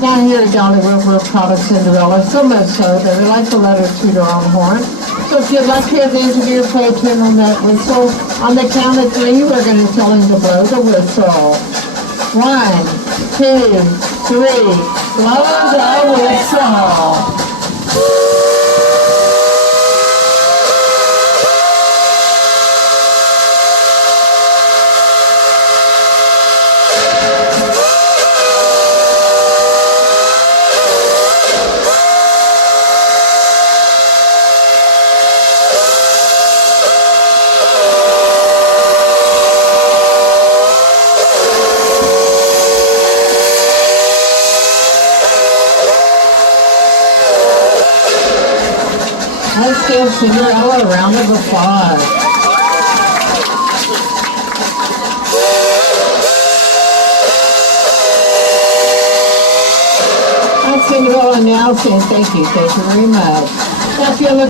Now here at Dollywood, we're proud of Cinderella, so much so that we like to let her toot her own horn. So if you'd like to hear the engineer play a tune on that whistle, on the count of 3, we're going to tell him to blow the whistle. 1, 2, 3, blow the whistle. Let's give Cinderella a round of applause. That's Cinderella now saying thank you very much. Now if you look